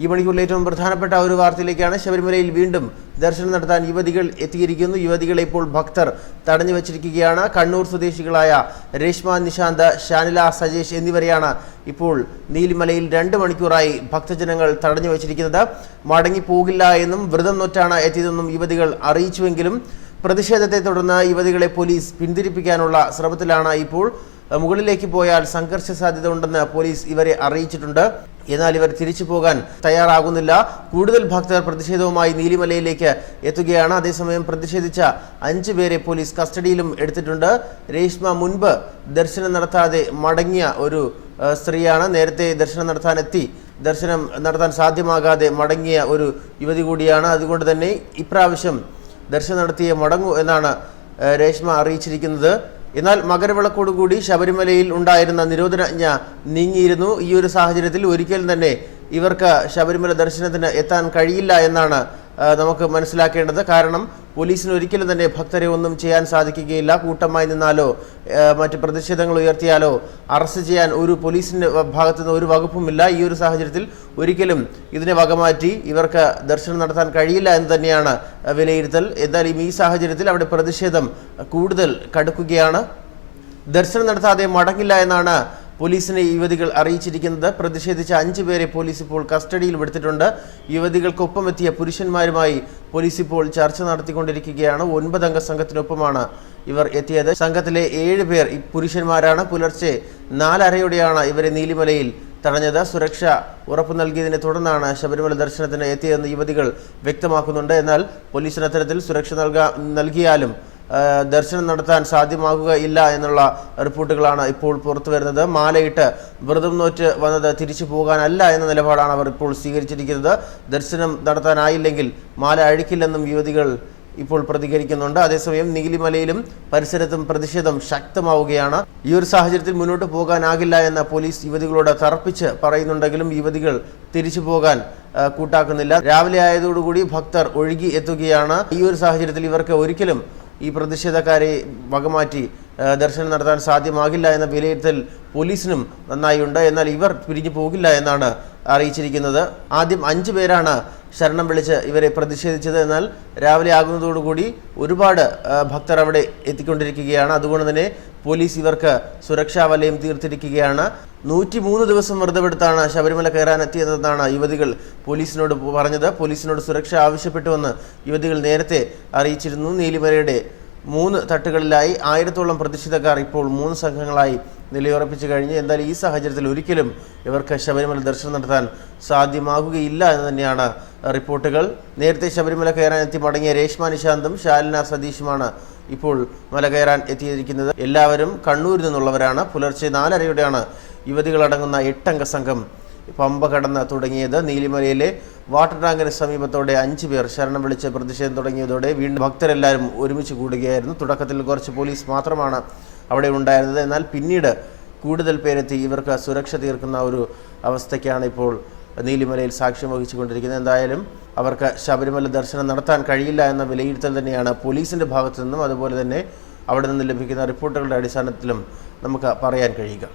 ഈ മണിക്കൂറിൽ ഏറ്റവും പ്രധാനപ്പെട്ട ഒരു വാർത്തയിലേക്കാണ്. ശബരിമലയിൽ വീണ്ടും ദർശനം നടത്താൻ യുവതികൾ എത്തിയിരിക്കുന്നു. യുവതികളെ ഇപ്പോൾ ഭക്തർ തടഞ്ഞു വച്ചിരിക്കുകയാണ്. കണ്ണൂർ സ്വദേശികളായ രേഷ്മ നിശാന്ത്, ഷാനില സജേഷ് എന്നിവരെയാണ് ഇപ്പോൾ നീലിമലയിൽ 2 മണിക്കൂറായി ഭക്തജനങ്ങൾ തടഞ്ഞു വച്ചിരിക്കുന്നത്. മടങ്ങിപ്പോകില്ല എന്നും വ്രതം നൊറ്റാണ് എത്തിയതെന്നും യുവതികൾ അറിയിച്ചുവെങ്കിലും പ്രതിഷേധത്തെ തുടർന്ന് യുവതികളെ പോലീസ് പിന്തിരിപ്പിക്കാനുള്ള ശ്രമത്തിലാണ്. ഇപ്പോൾ മുകളിലേക്ക് പോയാൽ സംഘർഷ സാധ്യത ഉണ്ടെന്ന് പോലീസ് ഇവരെ അറിയിച്ചിട്ടുണ്ട്. എന്നാൽ ഇവർ തിരിച്ചു പോകാൻ തയ്യാറാകുന്നില്ല. കൂടുതൽ ഭക്തർ പ്രതിഷേധവുമായി നീലിമലയിലേക്ക് എത്തുകയാണ്. അതേസമയം പ്രതിഷേധിച്ച 5 പേരെ പോലീസ് കസ്റ്റഡിയിലും എടുത്തിട്ടുണ്ട്. രേഷ്മ മുൻപ് ദർശനം നടത്താതെ മടങ്ങിയ ഒരു സ്ത്രീയാണ്. നേരത്തെ ദർശനം നടത്താൻ സാധ്യമാകാതെ മടങ്ങിയ ഒരു യുവതി കൂടിയാണ്. അതുകൊണ്ട് തന്നെ ഇപ്രാവശ്യം ദർശനം നടത്തിയേ മടങ്ങൂ എന്നാണ് രേഷ്മ അറിയിച്ചിരിക്കുന്നത്. എന്നാൽ മകരവിളക്കോടുകൂടി ശബരിമലയിൽ ഉണ്ടായിരുന്ന നിരോധനാജ്ഞ നീങ്ങിയിരുന്നു. ഈ ഒരു സാഹചര്യത്തിൽ ഒരിക്കലും തന്നെ ഇവർക്ക് ശബരിമല ദർശനത്തിന് എത്താൻ കഴിയില്ല എന്നാണ് നമുക്ക് മനസ്സിലാക്കേണ്ടത്. കാരണം പോലീസിന് ഒരിക്കലും തന്നെ ഭക്തരെ ഒന്നും ചെയ്യാൻ സാധിക്കുകയില്ല. കൂട്ടമായി നിന്നാലോ മറ്റ് പ്രതിഷേധങ്ങൾ ഉയർത്തിയാലോ അറസ്റ്റ് ചെയ്യാൻ ഒരു പോലീസിന്റെ ഭാഗത്തുനിന്ന് ഒരു വകുപ്പുമില്ല. ഈ ഒരു സാഹചര്യത്തിൽ ഒരിക്കലും ഇതിനെ വകമാറ്റി ഇവർക്ക് ദർശനം നടത്താൻ കഴിയില്ല എന്ന് തന്നെയാണ് വിലയിരുത്തൽ. എന്തായാലും ഈ സാഹചര്യത്തിൽ അവിടെ പ്രതിഷേധം കൂടുതൽ കടുക്കുകയാണ്. ദർശനം നടത്താതെ മടങ്ങില്ല എന്നാണ് പോലീസിനെ യുവതികൾ അറിയിച്ചിരിക്കുന്നത്. പ്രതിഷേധിച്ച 5 പേരെ പോലീസ് ഇപ്പോൾ കസ്റ്റഡിയിൽ എടുത്തിട്ടുണ്ട്. യുവതികൾക്കൊപ്പം എത്തിയ പുരുഷന്മാരുമായി പോലീസ് ഇപ്പോൾ ചർച്ച നടത്തിക്കൊണ്ടിരിക്കുകയാണ്. 9 അംഗ സംഘത്തിനൊപ്പമാണ് ഇവർ എത്തിയത്. സംഘത്തിലെ 7 പേർ പുരുഷന്മാരാണ്. പുലർച്ചെ 4:30യോടെയാണ് ഇവരെ നീലിമലയിൽ തടഞ്ഞത്. സുരക്ഷ ഉറപ്പു നൽകിയതിനെ തുടർന്നാണ് ശബരിമല ദർശനത്തിന് എത്തിയതെന്ന് യുവതികൾ വ്യക്തമാക്കുന്നുണ്ട്. എന്നാൽ പോലീസിന് അത്തരത്തിൽ സുരക്ഷ നൽകിയാലും ദർശനം നടത്താൻ സാധ്യമാകുകയില്ല എന്നുള്ള റിപ്പോർട്ടുകളാണ് ഇപ്പോൾ പുറത്തു വരുന്നത്. മാലയിട്ട് വ്രതം നോറ്റ് വന്നത് തിരിച്ചു പോകാനല്ല എന്ന നിലപാടാണ് അവർ ഇപ്പോൾ സ്വീകരിച്ചിരിക്കുന്നത്. ദർശനം നടത്താനായില്ലെങ്കിൽ മാല അഴിക്കില്ലെന്നും യുവതികൾ ഇപ്പോൾ പ്രതികരിക്കുന്നുണ്ട്. അതേസമയം നീലിമലയിലും പരിസരത്തും പ്രതിഷേധം ശക്തമാവുകയാണ്. ഈ ഒരു സാഹചര്യത്തിൽ മുന്നോട്ട് പോകാനാകില്ല എന്ന പോലീസ് യുവതികളോട് തറപ്പിച്ച് പറയുന്നുണ്ടെങ്കിലും യുവതികൾ തിരിച്ചു പോകാൻ കൂട്ടാക്കുന്നില്ല. രാവിലെ ആയതോടുകൂടി ഭക്തർ ഒഴുകി എത്തുകയാണ്. ഈ ഒരു സാഹചര്യത്തിൽ ഇവർക്ക് ഒരിക്കലും ഈ പ്രതിഷേധക്കാരെ വകമാറ്റി ദർശനം നടത്താൻ സാധ്യമാകില്ല എന്ന വിലയിരുത്തൽ പോലീസിനും നന്നായിട്ടുണ്ട്. എന്നാൽ ഇവർ പിരിഞ്ഞു പോകില്ല എന്നാണ് അറിയിച്ചിരിക്കുന്നത്. ആദ്യം 5 പേരാണ് ശരണം വിളിച്ച് ഇവരെ പ്രതിഷേധിച്ചത്. എന്നാൽ രാവിലെ ആകുന്നതോടുകൂടി ഒരുപാട് ഭക്തർ അവിടെ എത്തിക്കൊണ്ടിരിക്കുകയാണ്. അതുകൊണ്ട് തന്നെ പോലീസ് ഇവർക്ക് സുരക്ഷാ വലയം തീർത്തിരിക്കുകയാണ്. 103 ദിവസം വ്രതമെടുത്താണ് ശബരിമല കയറാൻ എത്തിയതെന്നാണ് യുവതികൾ പോലീസിനോട് പറഞ്ഞത്. പോലീസിനോട് സുരക്ഷ ആവശ്യപ്പെട്ടുവെന്ന് യുവതികൾ നേരത്തെ അറിയിച്ചിരുന്നു. നീലിമലയുടെ 3 തട്ടുകളിലായി 1000-ഓളം പ്രതിഷേധക്കാർ ഇപ്പോൾ 3 സംഘങ്ങളായി നിലയുറപ്പിച്ചു കഴിഞ്ഞു. എന്തായാലും ഈ സാഹചര്യത്തിൽ ഒരിക്കലും ഇവർക്ക് ശബരിമല ദർശനം നടത്താൻ സാധ്യമാകുകയില്ല എന്ന് തന്നെയാണ് റിപ്പോർട്ടുകൾ. നേരത്തെ ശബരിമല കയറാൻ എത്തി മടങ്ങിയ രേഷ്മ നിശാന്തും ഷാലിന സതീഷുമാണ് ഇപ്പോൾ മല കയറാൻ എത്തിയിരിക്കുന്നത്. എല്ലാവരും കണ്ണൂരിൽ നിന്നുള്ളവരാണ്. പുലർച്ചെ 4:30യോടെയാണ് യുവതികളടങ്ങുന്ന 8 അംഗ സംഘം പമ്പ കടന്ന് തുടങ്ങിയത്. നീലിമലയിലെ വാട്ടർ ടാങ്കിന് സമീപത്തോടെ 5 പേർ ശരണം വിളിച്ച് പ്രതിഷേധം തുടങ്ങിയതോടെ വീണ്ടും ഭക്തരെല്ലാവരും ഒരുമിച്ച് കൂടുകയായിരുന്നു. തുടക്കത്തിൽ കുറച്ച് പോലീസ് മാത്രമാണ് അവിടെ ഉണ്ടായിരുന്നത്. എന്നാൽ പിന്നീട് കൂടുതൽ പേരെത്തി ഇവർക്ക് സുരക്ഷ തീർക്കുന്ന ഒരു അവസ്ഥയ്ക്കാണ് ഇപ്പോൾ നീലിമലയിൽ സാക്ഷ്യം വഹിച്ചുകൊണ്ടിരിക്കുന്നത്. എന്തായാലും അവർക്ക് ശബരിമല ദർശനം നടത്താൻ കഴിയില്ല എന്ന വിലയിരുത്തൽ തന്നെയാണ് പോലീസിൻ്റെ ഭാഗത്തു നിന്നും അതുപോലെ തന്നെ അവിടെ നിന്ന് ലഭിക്കുന്ന റിപ്പോർട്ടുകളുടെ അടിസ്ഥാനത്തിലും നമുക്ക് പറയാൻ കഴിയുക.